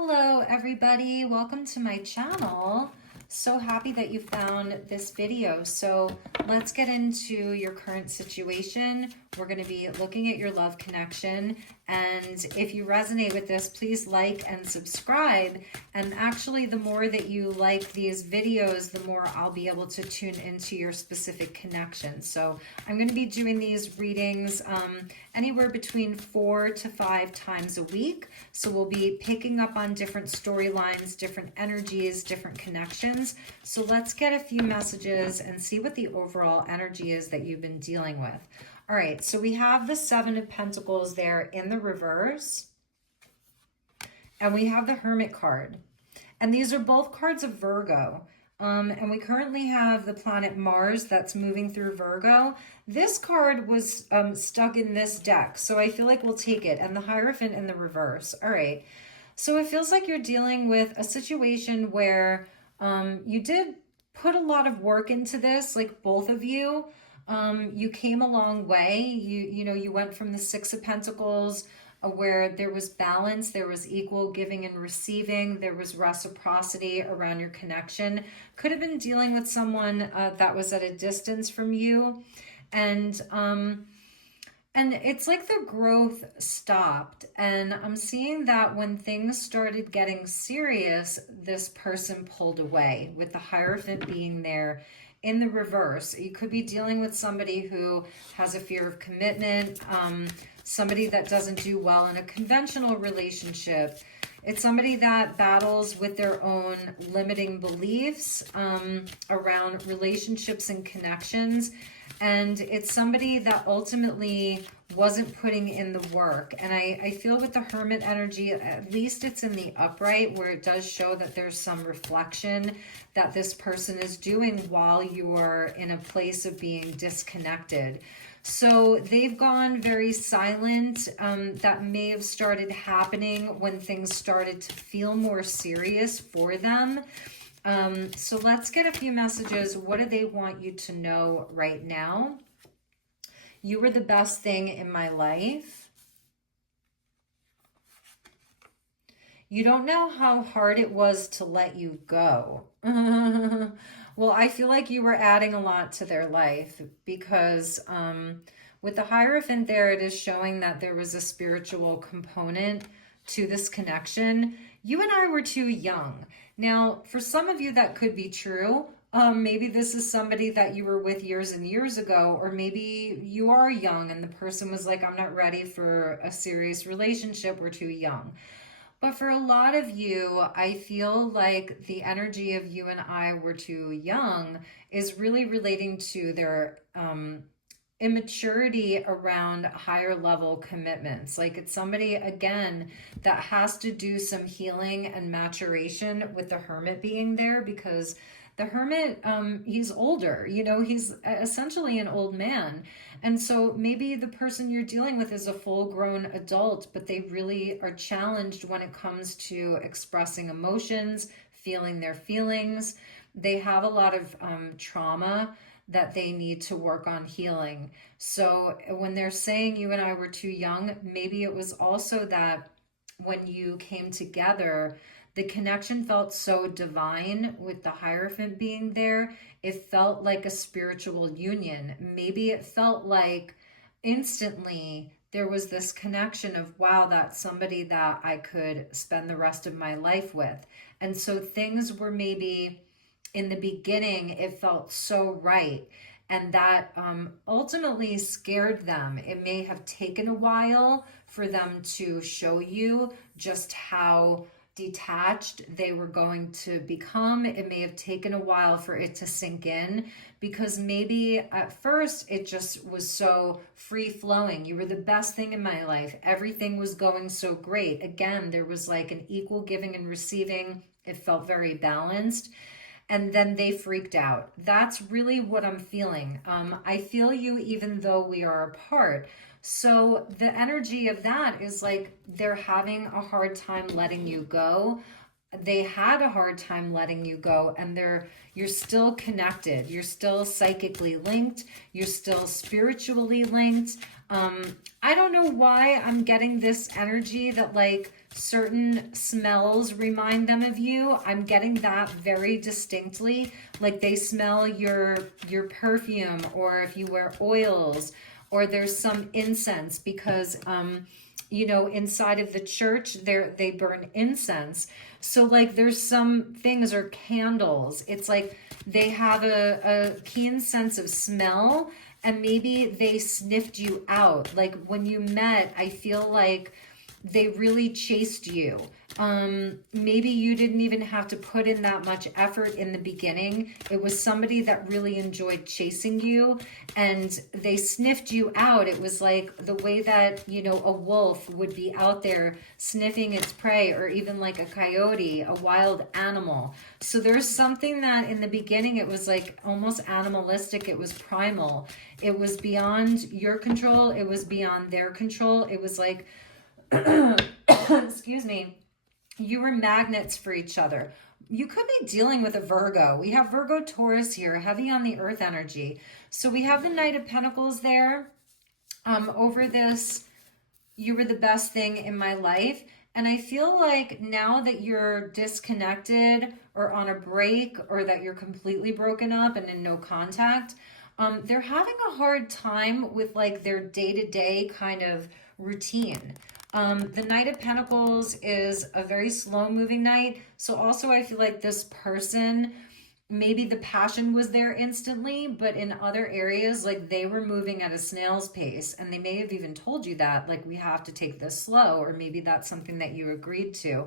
Hello everybody, welcome to my channel. So happy that you found this video. So let's get into your current situation. We're going to be looking at your love connection, and if you resonate with this, please like and subscribe. And actually, the more that you like these videos, the more I'll be able to tune into your specific connection. So I'm going to be doing these readings anywhere between 4 to 5 times a week. So we'll be picking up on different storylines, different energies, different connections. So let's get a few messages and see what the overall energy is that you've been dealing with. All right, so we have the Seven of Pentacles there in the reverse, and we have the Hermit card. And these are both cards of Virgo. And we currently have the planet Mars that's moving through Virgo. This card was stuck in this deck, so I feel like we'll take it. And the Hierophant in the reverse. All right, so it feels like you're dealing with a situation where you did put a lot of work into this, like both of you. You came a long way. You went from the Six of Pentacles, where there was balance, there was equal giving and receiving, there was reciprocity around your connection. Could have been dealing with someone that was at a distance from you, and it's like the growth stopped. And I'm seeing that when things started getting serious, this person pulled away, with the Hierophant being there in the reverse. You could be dealing with somebody who has a fear of commitment, somebody that doesn't do well in a conventional relationship. It's somebody that battles with their own limiting beliefs around relationships and connections. And it's somebody that ultimately wasn't putting in the work. And I feel with the Hermit energy, at least it's in the upright, where it does show that there's some reflection that this person is doing while you are in a place of being disconnected. So they've gone very silent. That may have started happening when things started to feel more serious for them. So let's get a few messages. What do they want you to know right now? You were the best thing in my life. You don't know how hard it was to let you go. Well, I feel like you were adding a lot to their life, because with the Hierophant there, it is showing that there was a spiritual component to this connection. You and I were too young. Now, for some of you, that could be true. Maybe this is somebody that you were with years and years ago, or maybe you are young and the person was like, I'm not ready for a serious relationship, we're too young. But for a lot of you, I feel like the energy of you and I were too young is really relating to their immaturity around higher level commitments. Like it's somebody, again, that has to do some healing and maturation with the Hermit being there, because the Hermit, he's older, he's essentially an old man. And so maybe the person you're dealing with is a full-grown adult, but they really are challenged when it comes to expressing emotions, feeling their feelings. They have a lot of trauma that they need to work on healing. So when they're saying you and I were too young, maybe it was also that when you came together, the connection felt so divine with the Hierophant being there. It felt like a spiritual union. Maybe it felt like instantly there was this connection of, wow, that's somebody that I could spend the rest of my life with. And so things were maybe, in the beginning, it felt so right. And that ultimately scared them. It may have taken a while for them to show you just how detached they were going to become. It may have taken a while for it to sink in, because maybe at first it just was so free flowing. You were the best thing in my life. Everything was going so great. Again, there was like an equal giving and receiving. It felt very balanced. And then they freaked out. That's really what I'm feeling. I feel you even though we are apart. So the energy of that is like they're having a hard time letting you go. They had a hard time letting you go, and you're still connected. You're still psychically linked. You're still spiritually linked. I don't know why I'm getting this energy that like certain smells remind them of you. I'm getting that very distinctly. Like they smell your perfume, or if you wear oils, or there's some incense, because you know, inside of the church they burn incense. So like there's some things, or candles. It's like they have a keen sense of smell, and maybe they sniffed you out. Like when you met, I feel like they really chased you. Maybe you didn't even have to put in that much effort in the beginning. It was somebody that really enjoyed chasing you, and they sniffed you out. It was like the way that, you know, a wolf would be out there sniffing its prey, or even like a coyote, a wild animal. So there's something that in the beginning, it was like almost animalistic. It was primal. It was beyond your control. It was beyond their control. It was like, excuse me, you were magnets for each other. You could be dealing with a Virgo. We have Virgo Taurus here, heavy on the earth energy. So we have the Knight of Pentacles there. Over this, you were the best thing in my life. And I feel like now that you're disconnected, or on a break, or that you're completely broken up and in no contact, they're having a hard time with like their day-to-day kind of routine. The Knight of Pentacles is a very slow moving knight. So also I feel like this person, maybe the passion was there instantly, but in other areas, like they were moving at a snail's pace, and they may have even told you that, like, we have to take this slow, or maybe that's something that you agreed to.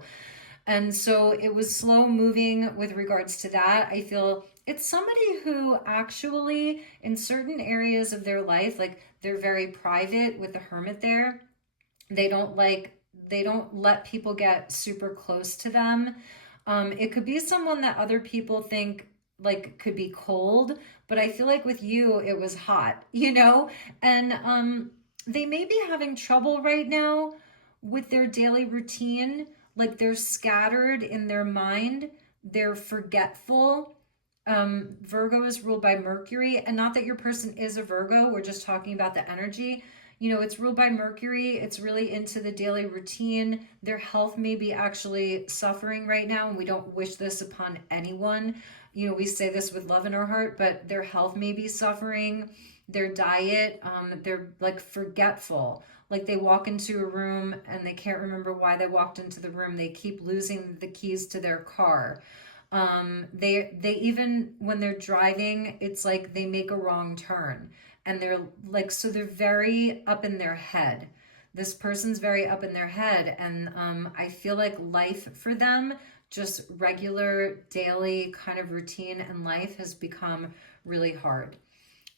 And so it was slow moving with regards to that. I feel it's somebody who actually, in certain areas of their life, like they're very private with the Hermit there. They don't let people get super close to them. It could be someone that other people think like could be cold, but I feel like with you, it was hot, you know? And they may be having trouble right now with their daily routine. Like they're scattered in their mind, they're forgetful. Virgo is ruled by Mercury, and not that your person is a Virgo, we're just talking about the energy. You know, it's ruled by Mercury. It's really into the daily routine. Their health may be actually suffering right now, and we don't wish this upon anyone. You know, we say this with love in our heart, but their health may be suffering. Their diet, they're like forgetful. Like they walk into a room and they can't remember why they walked into the room. They keep losing the keys to their car. They even, when they're driving, it's like they make a wrong turn, and they're like, so they're very up in their head. This person's very up in their head, and I feel like life for them, just regular daily kind of routine and life, has become really hard.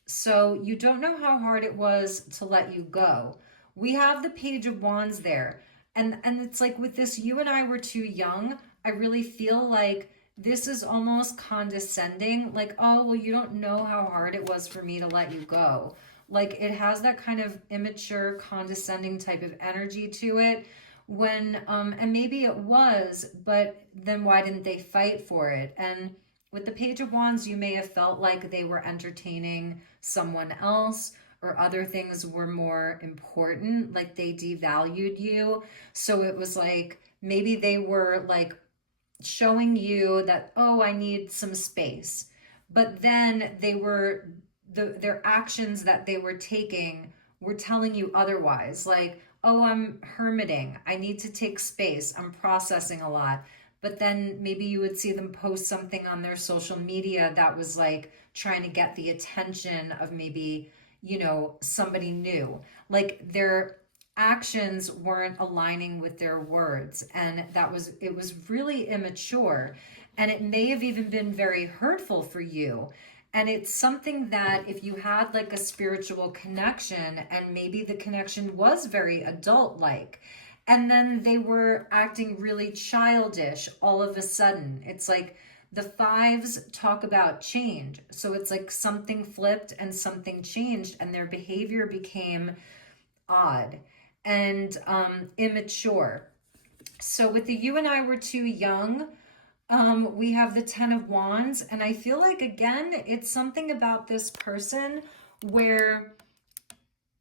So you don't know how hard it was to let you go. We have the Page of Wands there. And it's like with this, you and I were too young. I really feel like this is almost condescending. Like, oh, well, you don't know how hard it was for me to let you go. Like it has that kind of immature, condescending type of energy to it. When, and maybe it was, but then why didn't they fight for it? And with the Page of Wands, you may have felt like they were entertaining someone else, or other things were more important, like they devalued you. So it was like maybe they were like showing you that, oh, I need some space. But then they were, their actions that they were taking were telling you otherwise. Like, oh, I'm hermiting. I need to take space. I'm processing a lot. But then maybe you would see them post something on their social media that was like trying to get the attention of maybe, you know, somebody new. Like their actions weren't aligning with their words, and it was really immature, and it may have even been very hurtful for you. And it's something that if you had like a spiritual connection, and maybe the connection was very adult like, and then they were acting really childish all of a sudden. It's like the fives talk about change. So it's like something flipped and something changed, and their behavior became odd and immature. So with the you and I were too young, we have the Ten of Wands, and I feel like, again, it's something about this person where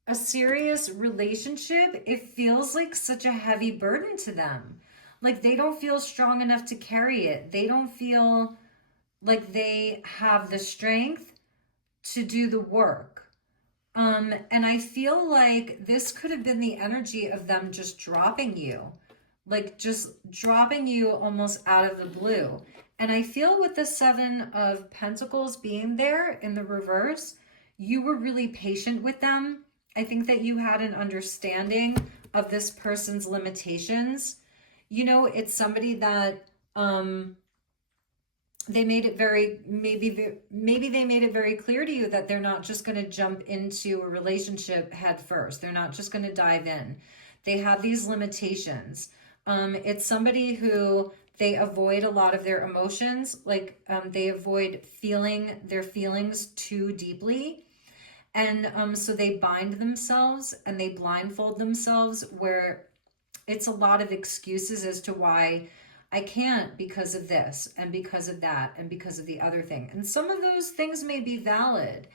a serious relationship, it feels like such a heavy burden to them. Like they don't feel strong enough to carry it. They don't feel like they have the strength to do the work. And I feel like this could have been the energy of them just dropping you, like just dropping you almost out of the blue. And I feel with the Seven of Pentacles being there in the reverse, you were really patient with them. I think that you had an understanding of this person's limitations. You know, it's somebody that they made it very, maybe they made it very clear to you that they're not just going to jump into a relationship head first. They're not just going to dive in. They have these limitations. It's somebody who they avoid a lot of their emotions, like they avoid feeling their feelings too deeply. And so they bind themselves and they blindfold themselves, where it's a lot of excuses as to why I can't, because of this and because of that and because of the other thing. And some of those things may be valid,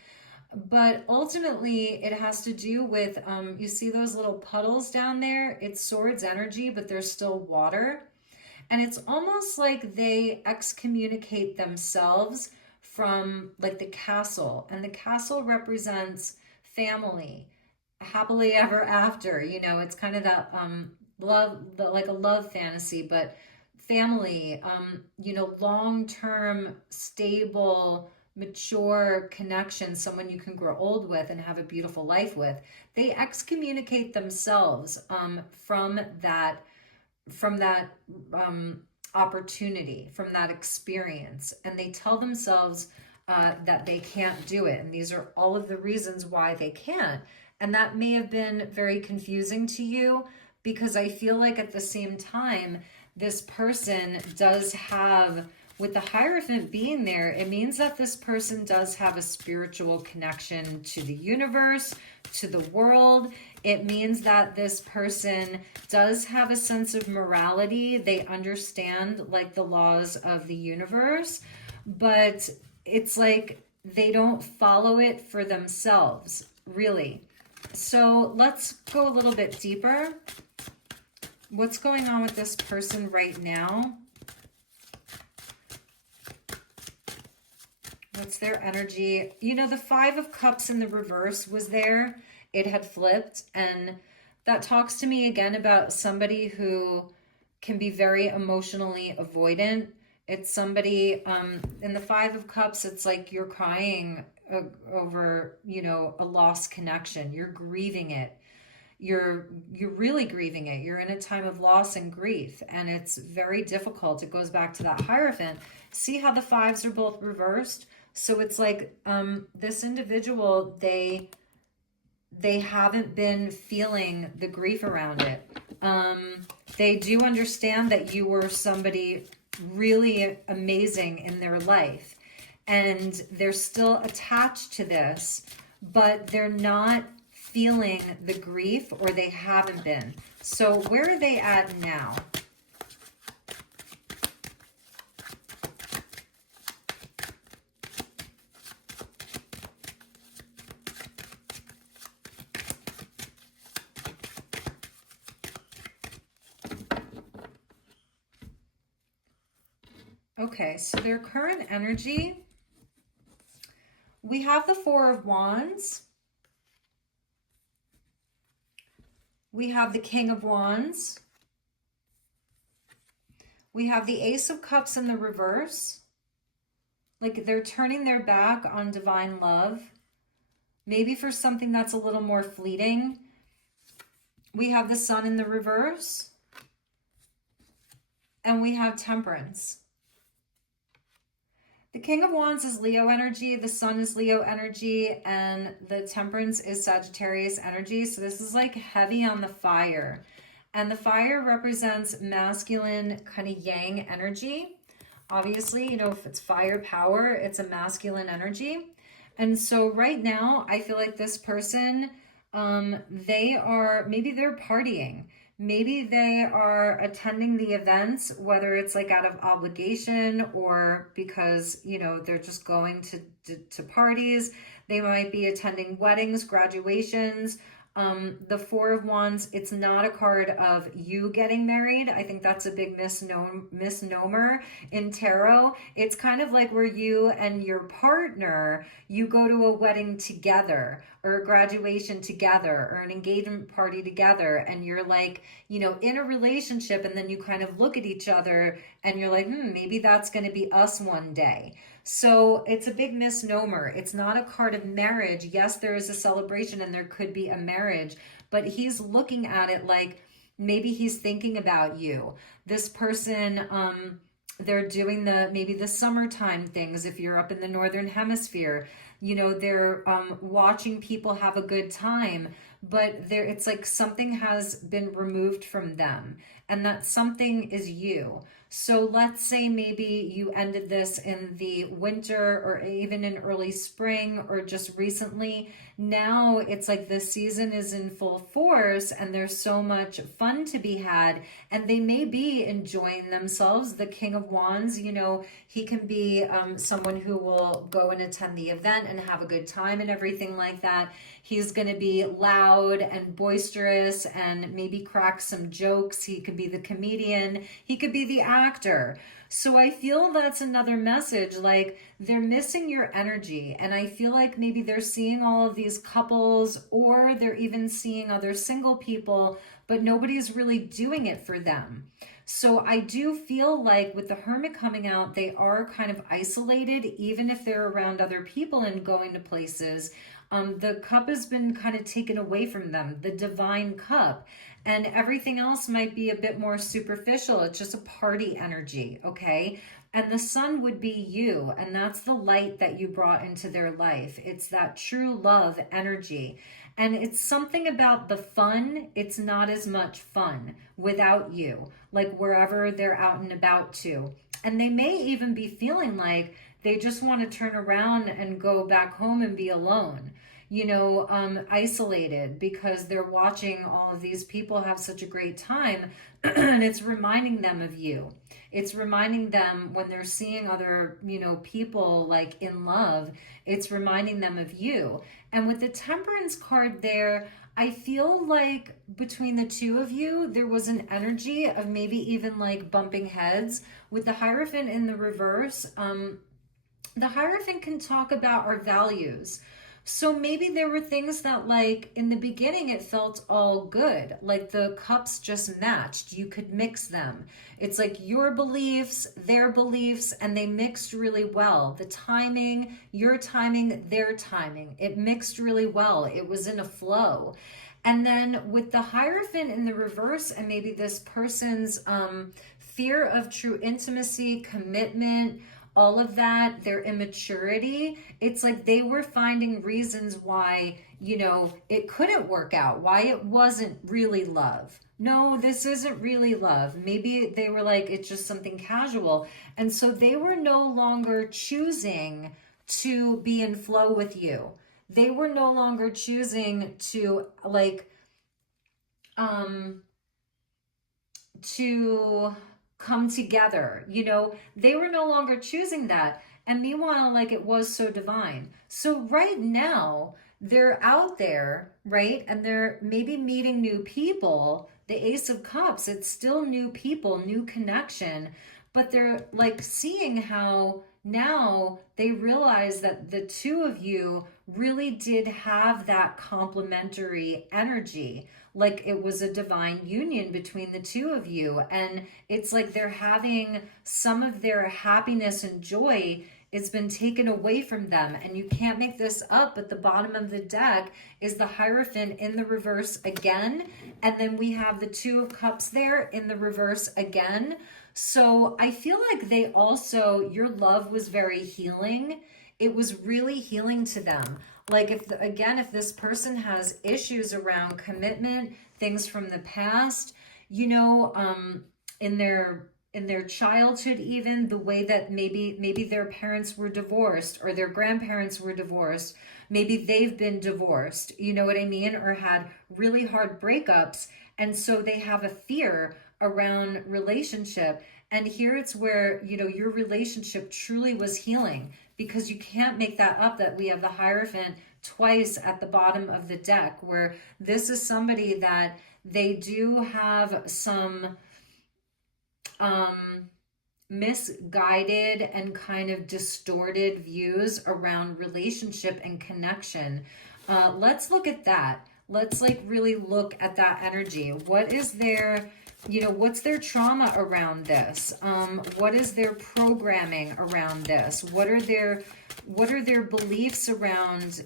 but ultimately it has to do with, you see those little puddles down there? It's swords energy, but there's still water. And it's almost like they excommunicate themselves from like the castle. And the castle represents family, happily ever after. You know, it's kind of that love, like a love fantasy, but family, you know, long-term, stable, mature connection, someone you can grow old with and have a beautiful life with. They excommunicate themselves from that opportunity, from that experience, and they tell themselves that they can't do it. And these are all of the reasons why they can't. And that may have been very confusing to you, because I feel like at the same time, this person does have, with the Hierophant being there, it means that this person does have a spiritual connection to the universe, to the world. It means that this person does have a sense of morality. They understand like the laws of the universe, but it's like they don't follow it for themselves, really. So let's go a little bit deeper. What's going on with this person right now? What's their energy? You know, the Five of Cups in the reverse was there. It had flipped. And that talks to me again about somebody who can be very emotionally avoidant. It's somebody, in the Five of Cups, it's like you're crying over, you know, a lost connection. You're grieving it. You're really grieving it. You're in a time of loss and grief, and it's very difficult. It goes back to that Hierophant. See how the fives are both reversed? So it's like this individual, they haven't been feeling the grief around it. They do understand that you were somebody really amazing in their life, and they're still attached to this, but they're not feeling the grief, or they haven't been. So where are they at now? Okay, so their current energy, we have the Four of Wands. We have the King of Wands. We have the Ace of Cups in the reverse. Like they're turning their back on divine love. Maybe for something that's a little more fleeting. We have the Sun in the reverse. And we have Temperance. The King of Wands is Leo energy, the Sun is Leo energy, and the Temperance is Sagittarius energy. So this is like heavy on the fire. And the fire represents masculine, kind of yang energy. Obviously, you know, if it's fire power, it's a masculine energy. And so right now, I feel like this person, maybe they're partying. Maybe they are attending the events, whether it's like out of obligation or because, you know, they're just going to parties. They might be attending weddings, graduations. The Four of Wands, it's not a card of you getting married. I think that's a big misnomer in tarot. It's kind of like where you and your partner, you go to a wedding together or a graduation together or an engagement party together, and you're like, you know, in a relationship, and then you kind of look at each other and you're like, maybe that's going to be us one day. So it's a big misnomer. It's not a card of marriage. Yes, there is a celebration and there could be a marriage, but he's looking at it like maybe he's thinking about you. This person, they're doing maybe the summertime things if you're up in the northern hemisphere. You know, they're watching people have a good time, but it's like something has been removed from them, and that something is you. So let's say maybe you ended this in the winter or even in early spring or just recently. Now it's like the season is in full force and there's so much fun to be had, and they may be enjoying themselves. The King of Wands, you know, he can be someone who will go and attend the event and have a good time and everything like that. He's going to be loud and boisterous and maybe crack some jokes. He could be the comedian. He could be the actor. So I feel that's another message, like they're missing your energy. And I feel like maybe they're seeing all of these couples, or they're even seeing other single people, but nobody's really doing it for them. So I do feel like with the Hermit coming out, they are kind of isolated, even if they're around other people and going to places. The cup has been kind of taken away from them, the divine cup, and everything else might be a bit more superficial. It's just a party energy, okay? And the sun would be you, and that's the light that you brought into their life. It's that true love energy. And it's something about the fun. It's not as much fun without you, like wherever they're out and about to. And they may even be feeling like they just want to turn around and go back home and be alone, you know, isolated, because they're watching all of these people have such a great time. And it's reminding them of you. It's reminding them when they're seeing other, you know, people like in love, it's reminding them of you. And with the Temperance card there, I feel like between the two of you, there was an energy of maybe even like bumping heads. With the Hierophant in the reverse, the Hierophant can talk about our values. So maybe there were things that, like, in the beginning, it felt all good. Like the cups just matched. You could mix them. It's like your beliefs, their beliefs, and they mixed really well. The timing, your timing, their timing. It mixed really well. It was in a flow. And then with the Hierophant in the reverse, and maybe this person's fear of true intimacy, commitment, all of that, their immaturity, it's like they were finding reasons why, you know, it couldn't work out, why it wasn't really love. No, this isn't really love. Maybe they were like, it's just something casual. And so they were no longer choosing to be in flow with you. They were no longer choosing to like, to come together, you know, they were no longer choosing that. And meanwhile, like, it was so divine. So right now they're out there, right? And they're maybe meeting new people. The Ace of Cups, it's still new people, new connection, but they're like seeing how now they realize that the two of you really did have that complementary energy. Like it was a divine union between the two of you. And it's like they're having some of their happiness and joy, it's been taken away from them. And you can't make this up. At the bottom of the deck is the Hierophant in the reverse again. And then we have the Two of Cups there in the reverse again. So I feel like they also, your love was very healing. It was really healing to them. Like if this person has issues around commitment, things from the past, you know, in their childhood, even the way that maybe their parents were divorced or their grandparents were divorced, maybe they've been divorced, you know what I mean, or had really hard breakups, and so they have a fear around relationship. And here it's where, you know, your relationship truly was healing, because you can't make that up, that we have the Hierophant twice at the bottom of the deck, where this is somebody that they do have some misguided and kind of distorted views around relationship and connection. Let's look at that. Let's like really look at that energy. What is their, you know, what's their trauma around this? What is their programming around this? What are their beliefs around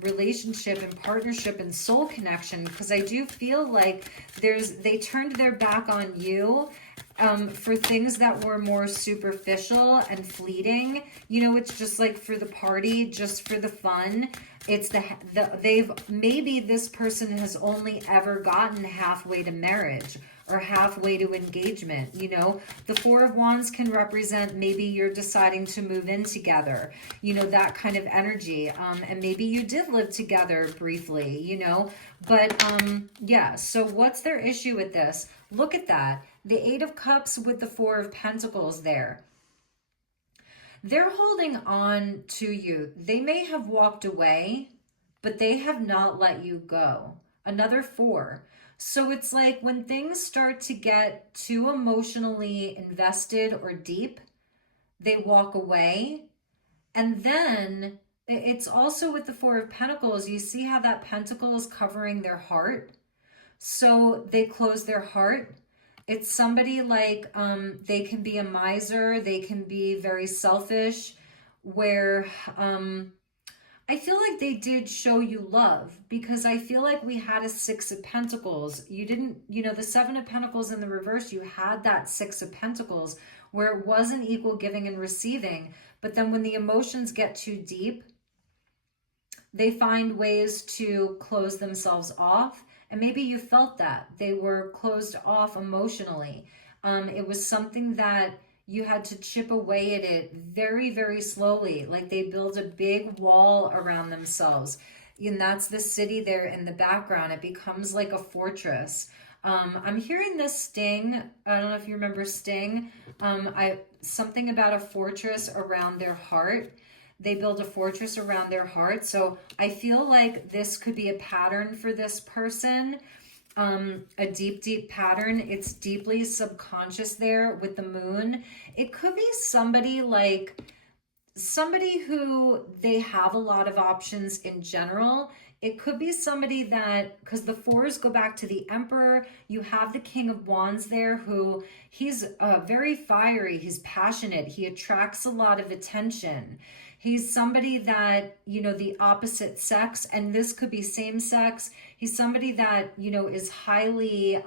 relationship and partnership and soul connection? Because I do feel like they turned their back on you for things that were more superficial and fleeting. You know, it's just like for the party, just for the fun. It's maybe this person has only ever gotten halfway to marriage or halfway to engagement. You know, the Four of Wands can represent maybe you're deciding to move in together, you know, that kind of energy. And maybe you did live together briefly, you know, but yeah. So what's their issue with this? Look at that. The Eight of Cups with the Four of Pentacles there. They're holding on to you. They may have walked away, but they have not let you go. Another four. So it's like when things start to get too emotionally invested or deep, they walk away. And then it's also with the Four of Pentacles, you see how that pentacle is covering their heart. So they close their heart. It's somebody like they can be a miser, they can be very selfish, where I feel like they did show you love, because I feel like we had a Six of Pentacles. You didn't, you know, the Seven of Pentacles in the reverse, you had that Six of Pentacles where it wasn't equal giving and receiving. But then when the emotions get too deep, they find ways to close themselves off. And maybe you felt that they were closed off emotionally. It was something that you had to chip away at it very, very slowly. Like they build a big wall around themselves. And that's the city there in the background. It becomes like a fortress. I'm hearing this Sting. I don't know if you remember Sting. Something about a fortress around their heart. They build a fortress around their heart. So I feel like this could be a pattern for this person, a deep, deep pattern. It's deeply subconscious there with the moon. It could be somebody like somebody who they have a lot of options in general. It could be somebody that, because the fours go back to the Emperor, you have the King of Wands there, who he's very fiery, he's passionate, he attracts a lot of attention. He's somebody that, you know, the opposite sex, and this could be same sex. He's somebody that, you know, is highly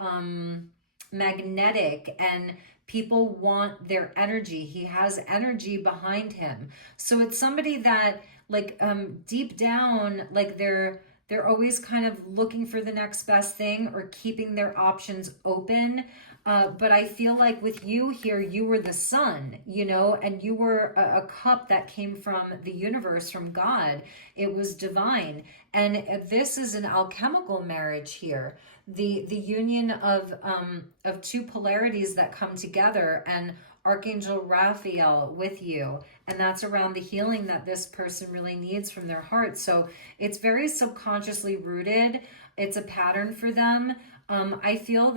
magnetic, and people want their energy. He has energy behind him. So it's somebody that like deep down, like they're always kind of looking for the next best thing or keeping their options open. But I feel like with you here, you were the sun, you know, and you were a cup that came from the universe, from God. It was divine. And this is an alchemical marriage here. The union of two polarities that come together, and Archangel Raphael with you. And that's around the healing that this person really needs from their heart. So it's very subconsciously rooted. It's a pattern for them. I feel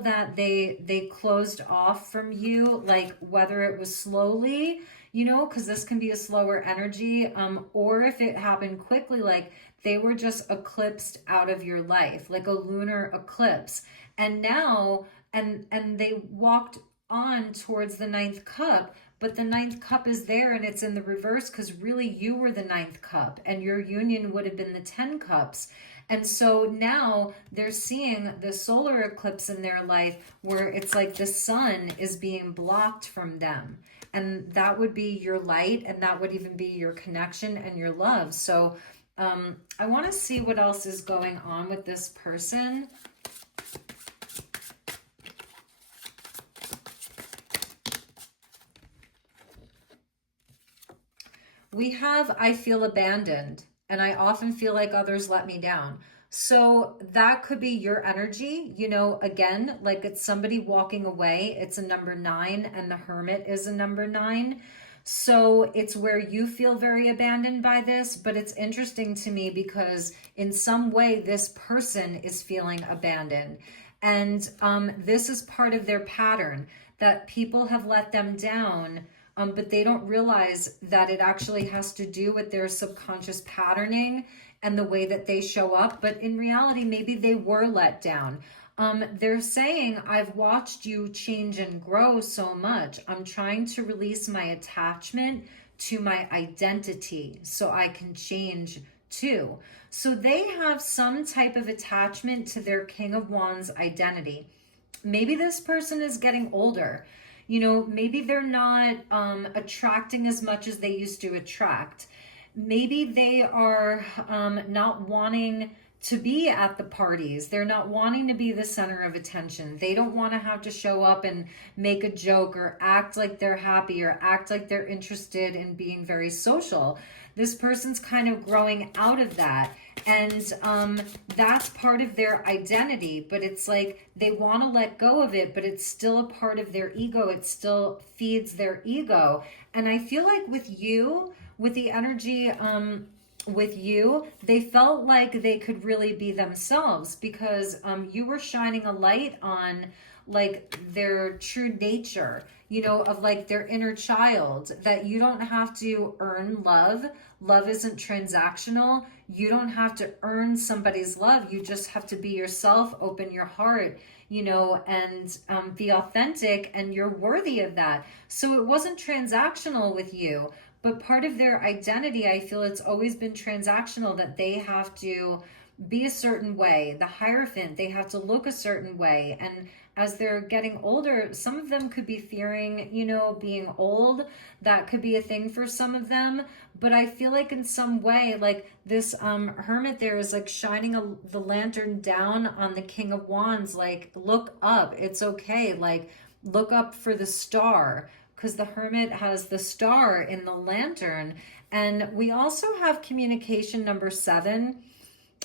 that they closed off from you, like whether it was slowly, you know, because this can be a slower energy, or if it happened quickly, like they were just eclipsed out of your life, like a lunar eclipse. And now, and they walked on towards the ninth cup, but the ninth cup is there and it's in the reverse, because really you were the ninth cup and your union would have been the 10 cups. And so now they're seeing the solar eclipse in their life where it's like the sun is being blocked from them. And that would be your light, and that would even be your connection and your love. So I want to see what else is going on with this person. We have, I feel abandoned, and I often feel like others let me down. So that could be your energy, you know, again, like it's somebody walking away. It's a number 9, and the Hermit is a number 9. So it's where you feel very abandoned by this, but it's interesting to me because in some way this person is feeling abandoned. And this is part of their pattern, that people have let them down, but they don't realize that it actually has to do with their subconscious patterning and the way that they show up. But in reality, maybe they were let down. They're saying, I've watched you change and grow so much. I'm trying to release my attachment to my identity so I can change too. So they have some type of attachment to their King of Wands identity. Maybe this person is getting older. You know, maybe they're not attracting as much as they used to attract. Maybe they are not wanting to be at the parties. They're not wanting to be the center of attention. They don't want to have to show up and make a joke or act like they're happy or act like they're interested in being very social. This person's kind of growing out of that. And that's part of their identity, but it's like they want to let go of it, but it's still a part of their ego. It still feeds their ego. And I feel like with you, with the energy with you, they felt like they could really be themselves because you were shining a light on like their true nature, you know, of like their inner child, that you don't have to earn love. Love isn't transactional. You don't have to earn somebody's love. You just have to be yourself, open your heart, you know, and be authentic, and you're worthy of that. So it wasn't transactional with you, but part of their identity, I feel it's always been transactional, that they have to be a certain way. The Hierophant, they have to look a certain way. And as they're getting older, some of them could be fearing, you know, being old. That could be a thing for some of them. But I feel like in some way, like this hermit there is like shining the lantern down on the King of Wands, like, look up, it's okay. Like, look up for the star, because the hermit has the star in the lantern. And we also have communication number 7.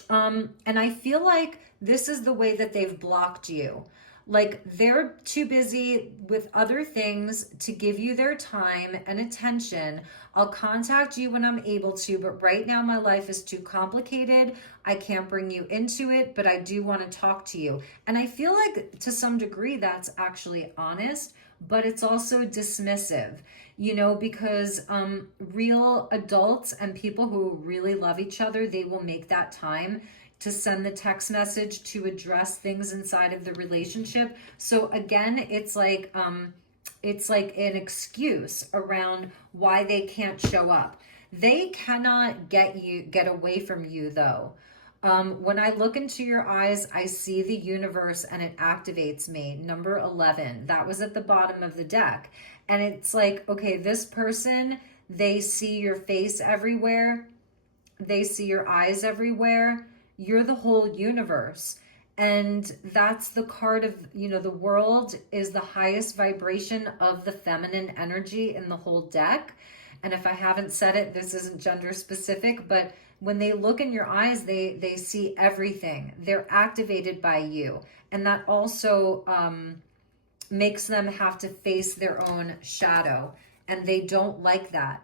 And I feel like this is the way that they've blocked you. Like, they're too busy with other things to give you their time and attention. I'll contact you when I'm able to, but right now my life is too complicated. I can't bring you into it, but I do want to talk to you. And I feel like to some degree that's actually honest, but it's also dismissive, you know, because real adults and people who really love each other, they will make that time to send the text message to address things inside of the relationship. So again, it's like an excuse around why they can't show up. They cannot get away from you though. When I look into your eyes, I see the universe and it activates me. Number 11, that was at the bottom of the deck. And it's like, okay, this person, they see your face everywhere. They see your eyes everywhere. You're the whole universe. And that's the card of, you know, the world is the highest vibration of the feminine energy in the whole deck. And if I haven't said it, this isn't gender specific, but when they look in your eyes, they see everything. They're activated by you. And that also makes them have to face their own shadow. And they don't like that.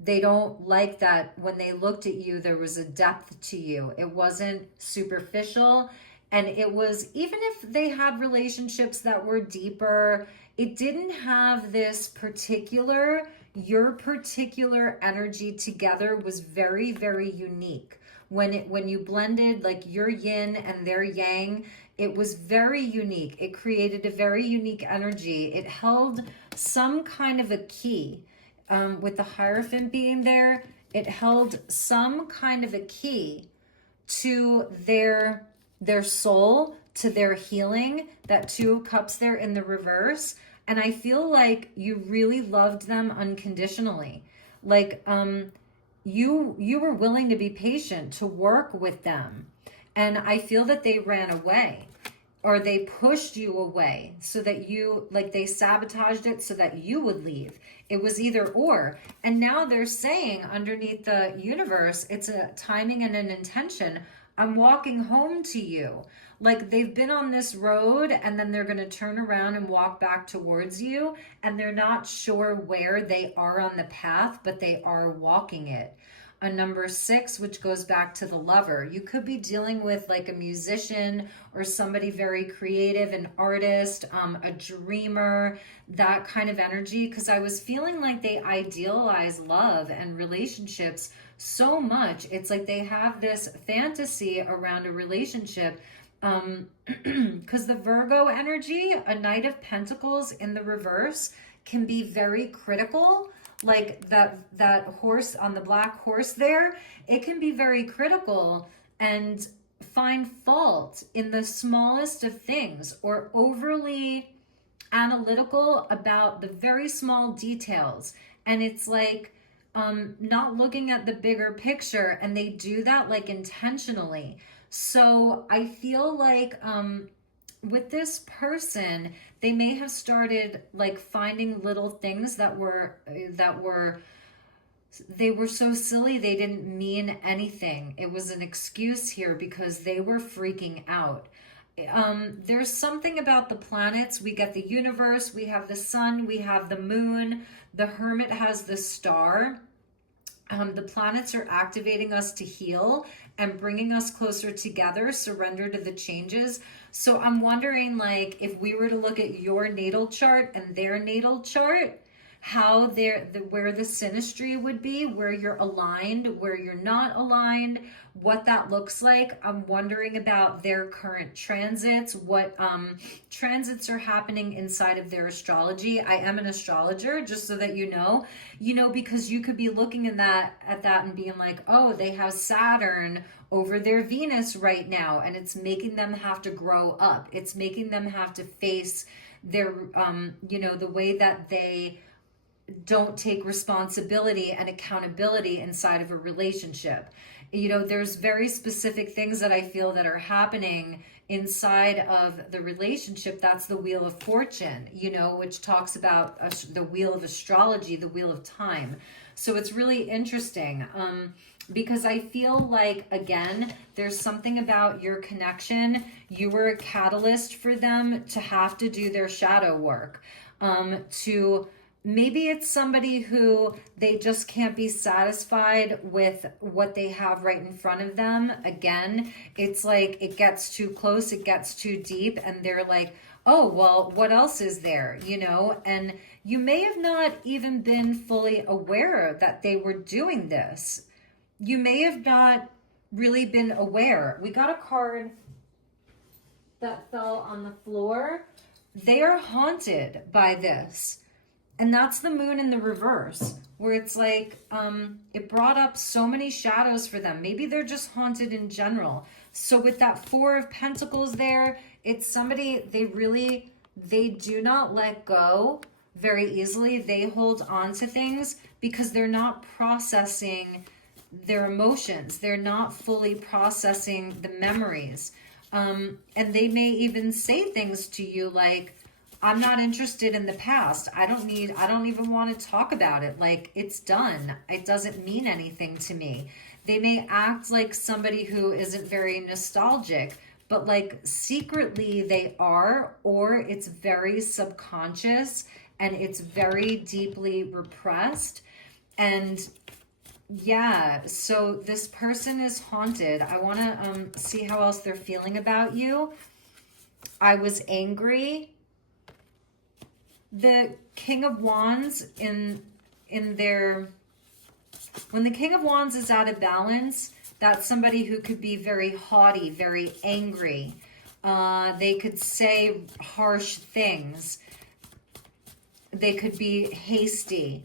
They don't like that when they looked at you, there was a depth to you. It wasn't superficial. And it was, even if they had relationships that were deeper, it didn't have this your particular energy together was very, very unique. When you blended like your yin and their yang, it was very unique. It created a very unique energy. It held some kind of a key. With the Hierophant being there, it held some kind of a key to their soul, to their healing. That 2 of Cups there in the reverse. And I feel like you really loved them unconditionally. Like, you were willing to be patient, to work with them. And I feel that they ran away, or they pushed you away so that you, like, they sabotaged it so that you would leave. It was either or. And now they're saying underneath the universe, it's a timing and an intention. I'm walking home to you. Like they've been on this road and then they're going to turn around and walk back towards you, and they're not sure where they are on the path, but they are walking it. A number 6, which goes back to the lover. You could be dealing with like a musician or somebody very creative, an artist, a dreamer, that kind of energy. Because I was feeling like they idealize love and relationships so much. It's like they have this fantasy around a relationship. Because the Virgo energy, a Knight of Pentacles in the reverse, can be very critical. Like that horse on the black horse there, it can be very critical and find fault in the smallest of things, or overly analytical about the very small details. And it's like not looking at the bigger picture, and they do that like intentionally. So I feel like with this person, they may have started like finding little things that were they were so silly they didn't mean anything. It was an excuse here because they were freaking out. There's something about the planets. We get the universe, we have the sun, we have the moon, the Hermit has the star. The planets are activating us to heal and bringing us closer together, surrender to the changes. So I'm wondering, like, if we were to look at your natal chart and their natal chart, how where the synastry would be, where you're aligned, where you're not aligned, what that looks like. I'm wondering about their current transits, what transits are happening inside of their astrology. I am an astrologer, just so that you know, because you could be looking at that and being like, oh, they have Saturn over their Venus right now, and it's making them have to grow up. It's making them have to face their, the way that they don't take responsibility and accountability inside of a relationship. There's very specific things that I feel that are happening inside of the relationship. That's the Wheel of Fortune, which talks about the wheel of astrology, the wheel of time. So it's really interesting because I feel like, again, there's something about your connection. You were a catalyst for them to have to do their shadow work, maybe it's somebody who they just can't be satisfied with what they have right in front of them. Again, it's like it gets too close, it gets too deep, and they're like, oh, well, what else is there? And you may have not even been fully aware that they were doing this. You may have not really been aware. We got a card that fell on the floor. They are haunted by this. And that's the moon in the reverse, where it's like, it brought up so many shadows for them. Maybe they're just haunted in general. So with that 4 of Pentacles there, it's somebody, they do not let go very easily. They hold on to things because they're not processing their emotions. They're not fully processing the memories. And they may even say things to you like, I'm not interested in the past. I don't even want to talk about it. Like, it's done. It doesn't mean anything to me. They may act like somebody who isn't very nostalgic, but like secretly they are, or it's very subconscious and it's very deeply repressed. And yeah, so this person is haunted. I want to see how else they're feeling about you. I was angry. The King of Wands when the King of Wands is out of balance, that's somebody who could be very haughty, very angry. They could say harsh things. They could be hasty,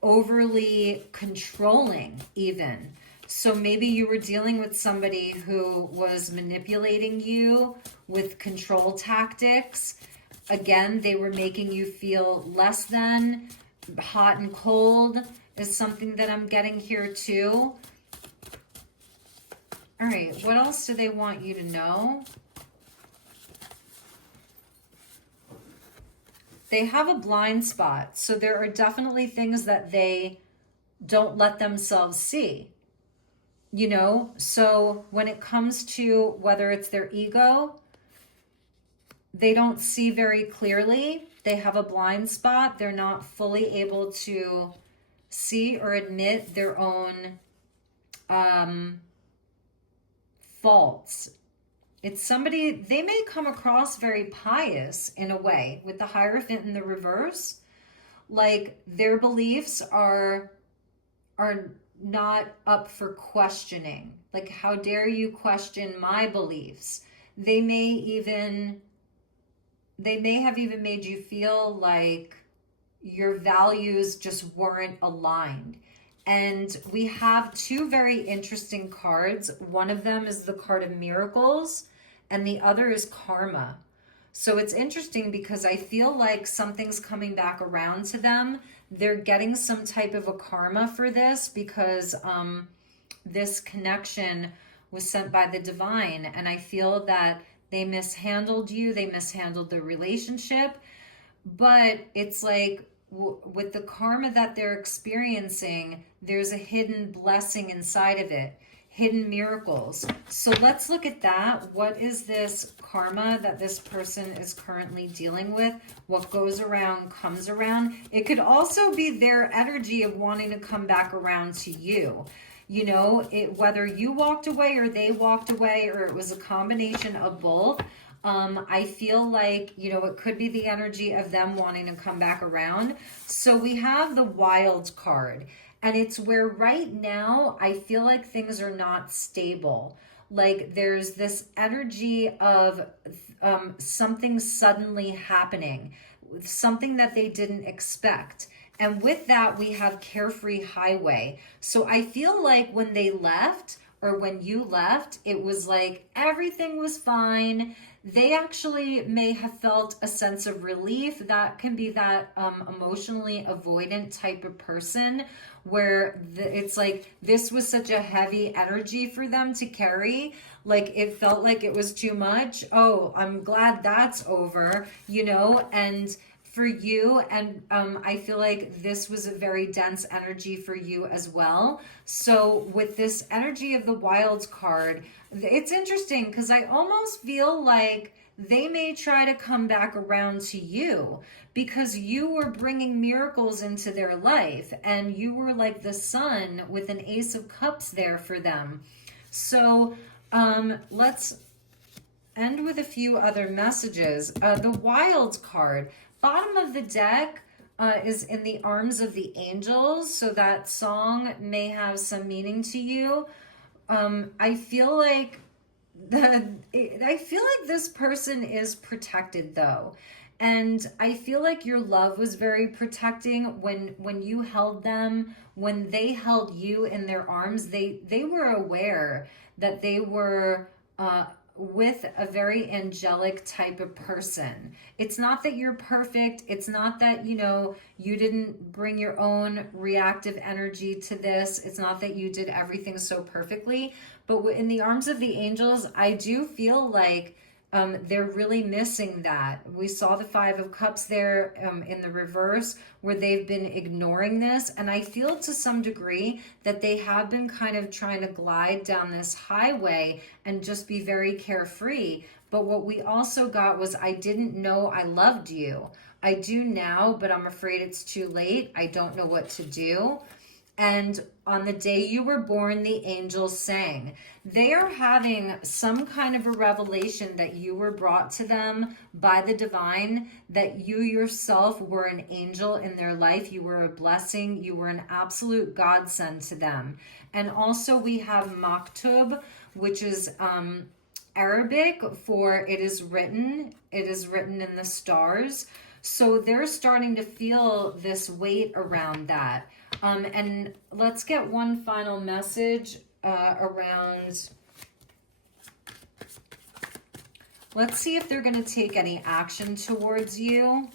overly controlling even. So maybe you were dealing with somebody who was manipulating you with control tactics. Again, they were making you feel less than. Hot and cold is something that I'm getting here too. All right, what else do they want you to know? They have a blind spot. So there are definitely things that they don't let themselves see. you know? So when it comes to whether it's their ego, they don't see very clearly. They have a blind spot. They're not fully able to see or admit their own faults. It's somebody, they may come across very pious in a way with the Hierophant in the reverse. Like their beliefs are not up for questioning. Like, how dare you question my beliefs? They may have even made you feel like your values just weren't aligned. And we have two very interesting cards. One of them is the card of miracles, and the other is karma. So it's interesting because I feel like something's coming back around to them. They're getting some type of a karma for this because this connection was sent by the divine. And I feel that they mishandled you. They mishandled the relationship. But it's like with the karma that they're experiencing, there's a hidden blessing inside of it. Hidden miracles. So let's look at that. What is this karma that this person is currently dealing with? What goes around comes around. It could also be their energy of wanting to come back around to you. You know, whether you walked away or they walked away, or it was a combination of both. I feel like, you know, it could be the energy of them wanting to come back around. So we have the Wild card. And it's where right now I feel like things are not stable. Like there's this energy of something suddenly happening, something that they didn't expect. And with that, we have Carefree Highway. So I feel like when they left, or when you left, it was like everything was fine. They actually may have felt a sense of relief. That can be that emotionally avoidant type of person where it's like this was such a heavy energy for them to carry. Like it felt like it was too much. Oh, I'm glad that's over, you know, and for you. And I feel like this was a very dense energy for you as well. So with this energy of the Wild card, it's interesting because I almost feel like they may try to come back around to you because you were bringing miracles into their life and you were like the sun with an Ace of Cups there for them. So let's end with a few other messages. The Wild card, bottom of the deck, is in the arms of the angels. So that song may have some meaning to you. I feel like this person is protected though. And I feel like your love was very protecting when you held them, when they held you in their arms, they were aware that they were with a very angelic type of person. It's not that you're perfect. It's not that, you know, you didn't bring your own reactive energy to this. It's not that you did everything so perfectly. But in the arms of the angels, I do feel like they're really missing that. We saw the Five of Cups there in the reverse where they've been ignoring this. And I feel to some degree that they have been kind of trying to glide down this highway and just be very carefree. But what we also got was, I didn't know I loved you. I do now, but I'm afraid it's too late. I don't know what to do. And on the day you were born, the angels sang. They are having some kind of a revelation that you were brought to them by the divine, that you yourself were an angel in their life. You were a blessing. You were an absolute godsend to them. And also we have Maktub, which is Arabic for it is written in the stars. So they're starting to feel this weight around that. And let's get one final message around. Let's see if they're going to take any action towards you.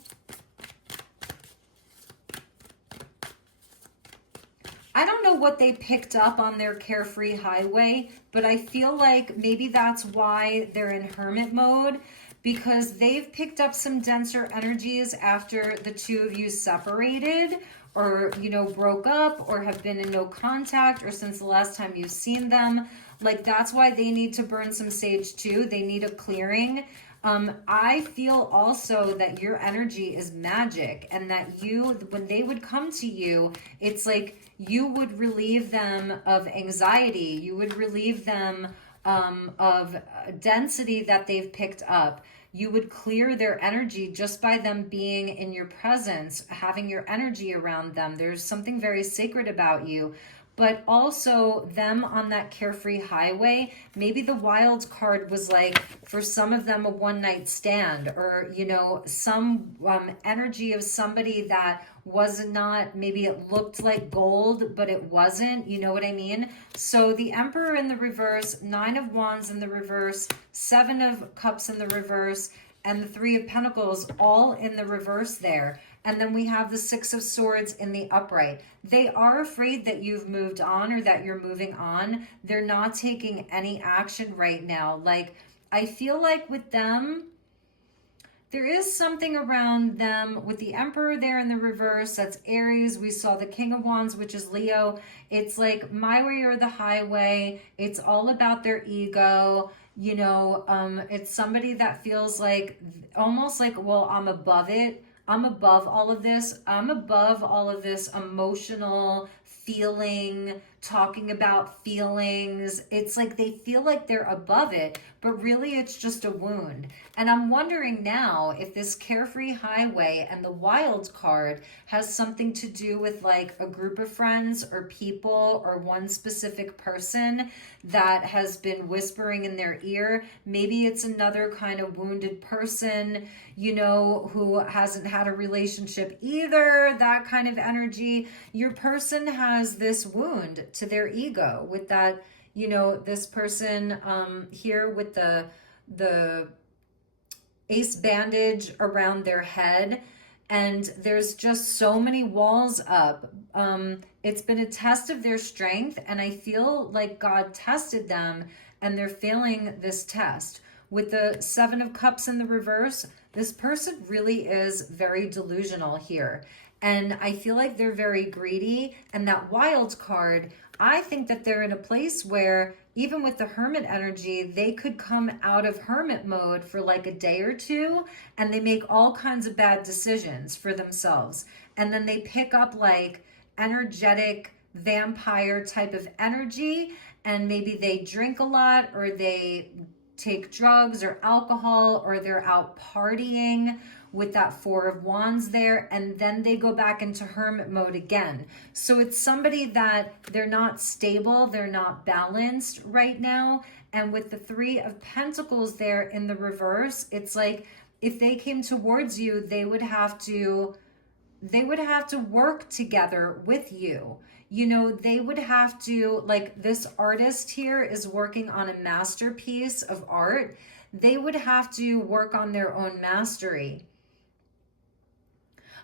I don't know what they picked up on their Carefree Highway, but I feel like maybe that's why they're in hermit mode, because they've picked up some denser energies after the two of you separated, or, you know, broke up, or have been in no contact, or since the last time you've seen them. Like, that's why they need to burn some sage too. They need a clearing. I feel also that your energy is magic, and that you, when they would come to you, it's like you would relieve them of anxiety. You would relieve them of density that they've picked up. You would clear their energy just by them being in your presence, having your energy around them. There's something very sacred about you. But also them on that carefree highway, maybe the wild card was like, for some of them, a one-night stand, or, you know, some energy of somebody that was not, maybe it looked like gold, but it wasn't, you know what I mean? So the Emperor in the reverse, 9 of Wands in the reverse, 7 of Cups in the reverse, and the 3 of Pentacles all in the reverse there. And then we have the 6 of Swords in the upright. They are afraid that you've moved on, or that you're moving on. They're not taking any action right now. Like, I feel like with them, there is something around them with the Emperor there in the reverse. That's Aries. We saw the King of Wands, which is Leo. It's like my way or the highway. It's all about their ego. You know, it's somebody that feels like, almost like, well, I'm above it. I'm above all of this. I'm above all of this emotional feeling, talking about feelings. It's like they feel like they're above it, but really it's just a wound. And I'm wondering now if this carefree highway and the wild card has something to do with like a group of friends or people or one specific person that has been whispering in their ear. Maybe it's another kind of wounded person, you know, who hasn't had a relationship either, that kind of energy. Your person has this wound to their ego with that, you know, this person here with the ace bandage around their head, and there's just so many walls up. It's been a test of their strength, and I feel like God tested them and they're failing this test. With the 7 of Cups in the reverse, this person really is very delusional here. And I feel like they're very greedy. And that wild card, I think that they're in a place where even with the Hermit energy, they could come out of Hermit mode for like a day or two, and they make all kinds of bad decisions for themselves. And then they pick up like energetic vampire type of energy, and maybe they drink a lot, or they take drugs or alcohol, or they're out partying with that 4 of Wands there, and then they go back into Hermit mode again. So it's somebody that they're not stable, they're not balanced right now. And with the 3 of Pentacles there in the reverse, it's like if they came towards you, they would have to work together with you. You know, they would have to, like this artist here is working on a masterpiece of art. They would have to work on their own mastery.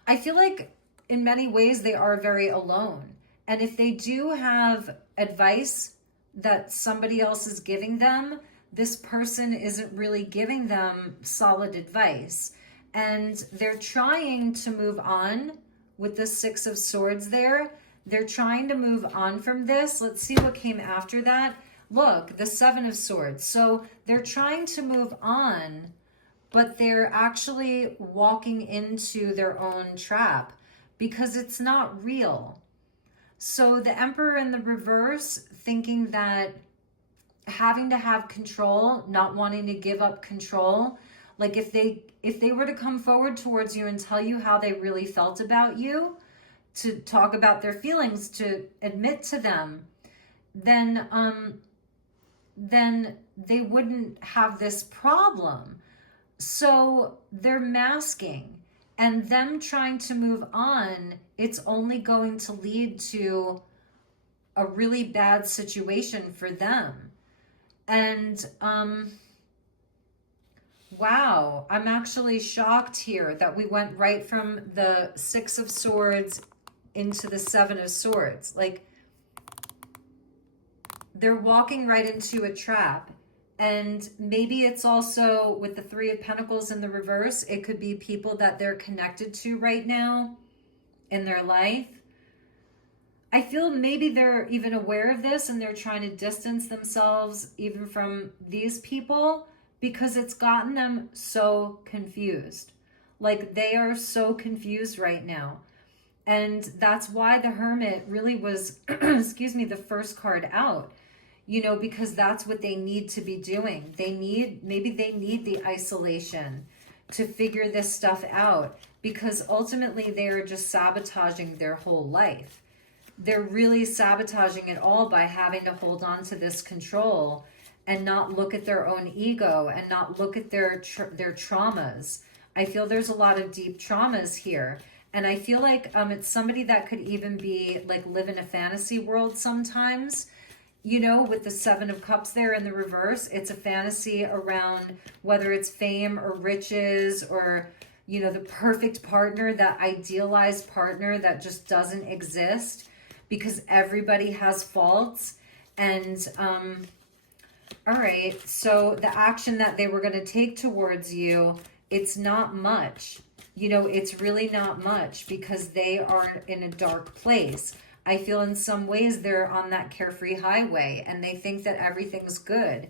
I feel like in many ways they are very alone. And if they do have advice that somebody else is giving them, this person isn't really giving them solid advice. And they're trying to move on with the 6 of Swords there. They're trying to move on from this. Let's see what came after that. Look, the 7 of Swords. So they're trying to move on, but they're actually walking into their own trap because it's not real. So the Emperor in the reverse, thinking that having to have control, not wanting to give up control, like if they were to come forward towards you and tell you how they really felt about you, to talk about their feelings, to admit to them, then they wouldn't have this problem. So they're masking, and them trying to move on, it's only going to lead to a really bad situation for them. And wow, I'm actually shocked here that we went right from the 6 of Swords into the 7 of Swords. Like, they're walking right into a trap. And maybe it's also with the Three of Pentacles in the reverse, it could be people that they're connected to right now in their life. I feel maybe they're even aware of this and they're trying to distance themselves even from these people because it's gotten them so confused. Like they are so confused right now. And that's why the Hermit really was, excuse me, the first card out, you know, because that's what they need to be doing. Maybe they need the isolation to figure this stuff out, because ultimately they are just sabotaging their whole life. They're really sabotaging it all by having to hold on to this control and not look at their own ego and not look at their traumas. I feel there's a lot of deep traumas here. And I feel like it's somebody that could even be like live in a fantasy world sometimes. You know, with the Seven of Cups there in the reverse, it's a fantasy around whether it's fame or riches or, you know, the perfect partner, that idealized partner that just doesn't exist because everybody has faults. And, all right, so the action that they were going to take towards you, it's not much. You know, it's really not much because they are in a dark place. I feel in some ways they're on that carefree highway and they think that everything's good.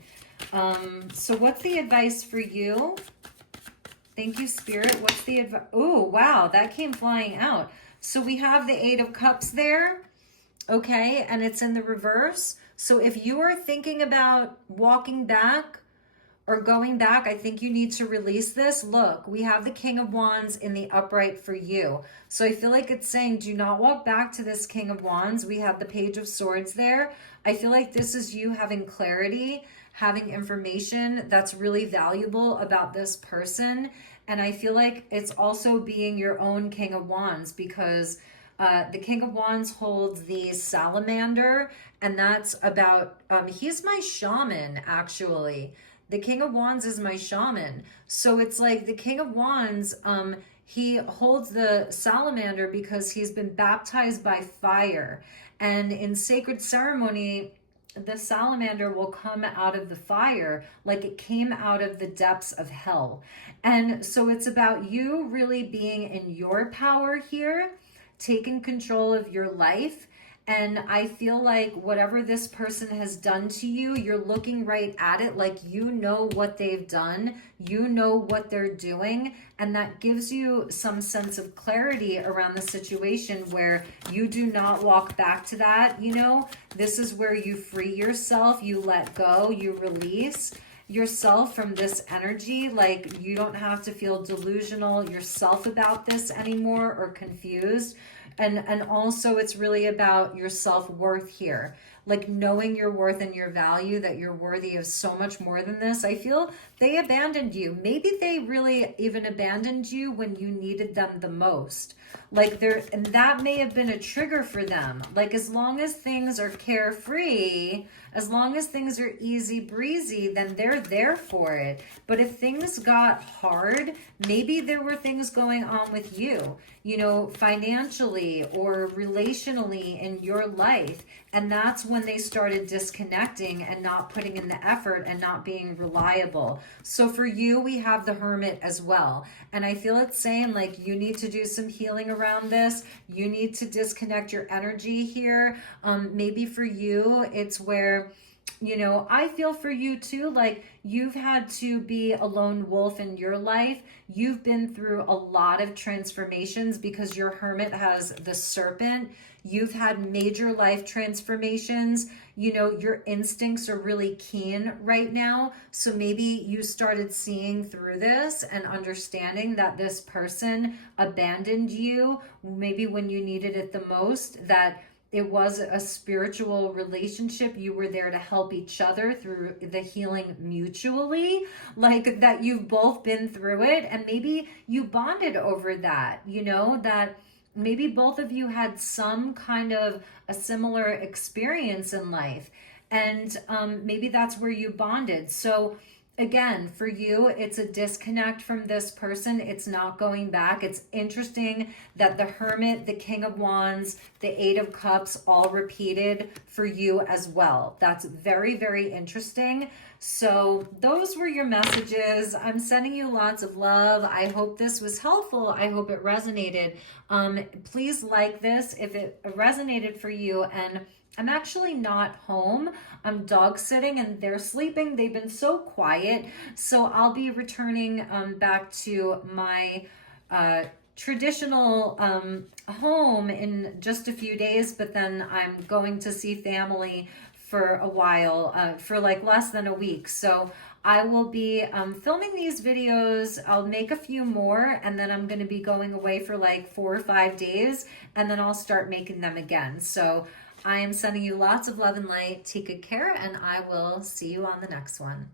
So what's the advice for you? Thank you, Spirit. What's the advice? Oh, wow, that came flying out. So we have the Eight of Cups there, okay, and it's in the reverse. So if you are thinking about walking back or going back, I think you need to release this. Look, we have the King of Wands in the upright for you. So I feel like it's saying, do not walk back to this King of Wands. We have the Page of Swords there. I feel like this is you having clarity, having information that's really valuable about this person. And I feel like it's also being your own King of Wands, because the King of Wands holds the salamander, and that's about, he's my shaman, actually. The King of Wands is my shaman. So it's like the King of Wands, he holds the salamander because he's been baptized by fire. And in sacred ceremony, the salamander will come out of the fire like it came out of the depths of hell. And so it's about you really being in your power here, taking control of your life. And I feel like whatever this person has done to you, you're looking right at it like you know what they've done, you know what they're doing, and that gives you some sense of clarity around the situation where you do not walk back to that, you know? This is where you free yourself, you let go, you release yourself from this energy. Like you don't have to feel delusional yourself about this anymore or confused. And also it's really about your self-worth here, like knowing your worth and your value, that you're worthy of so much more than this. I feel they abandoned you. Maybe they really even abandoned you when you needed them the most. Like and that may have been a trigger for them. Like as long as things are carefree, as long as things are easy breezy, then they're there for it. But if things got hard, maybe there were things going on with you, you know, financially or relationally in your life. And that's when they started disconnecting and not putting in the effort and not being reliable. So for you, we have the Hermit as well. And I feel it's saying like you need to do some healing around this. You need to disconnect your energy here. Maybe for you, it's where, you know, I feel for you too, like you've had to be a lone wolf in your life. You've been through a lot of transformations because your Hermit has the serpent. You've had major life transformations. You know, your instincts are really keen right now. So maybe you started seeing through this and understanding that this person abandoned you, maybe when you needed it the most, that it was a spiritual relationship. You were there to help each other through the healing mutually, like that you've both been through it. And maybe you bonded over that, you know, that maybe both of you had some kind of a similar experience in life. And maybe that's where you bonded. So again, for you, it's a disconnect from this person. It's not going back. It's interesting that the Hermit, the King of Wands, the Eight of Cups all repeated for you as well. That's very, very interesting. So those were your messages. I'm sending you lots of love. I hope this was helpful. I hope it resonated. Please like this if it resonated for you. And I'm actually not home. I'm dog sitting and they're sleeping. They've been so quiet. So I'll be returning back to my traditional home in just a few days, but then I'm going to see family for a while, for like less than a week. So I will be filming these videos. I'll make a few more, and then I'm going to be going away for like 4 or 5 days, and then I'll start making them again. So I am sending you lots of love and light. Take good care, and I will see you on the next one.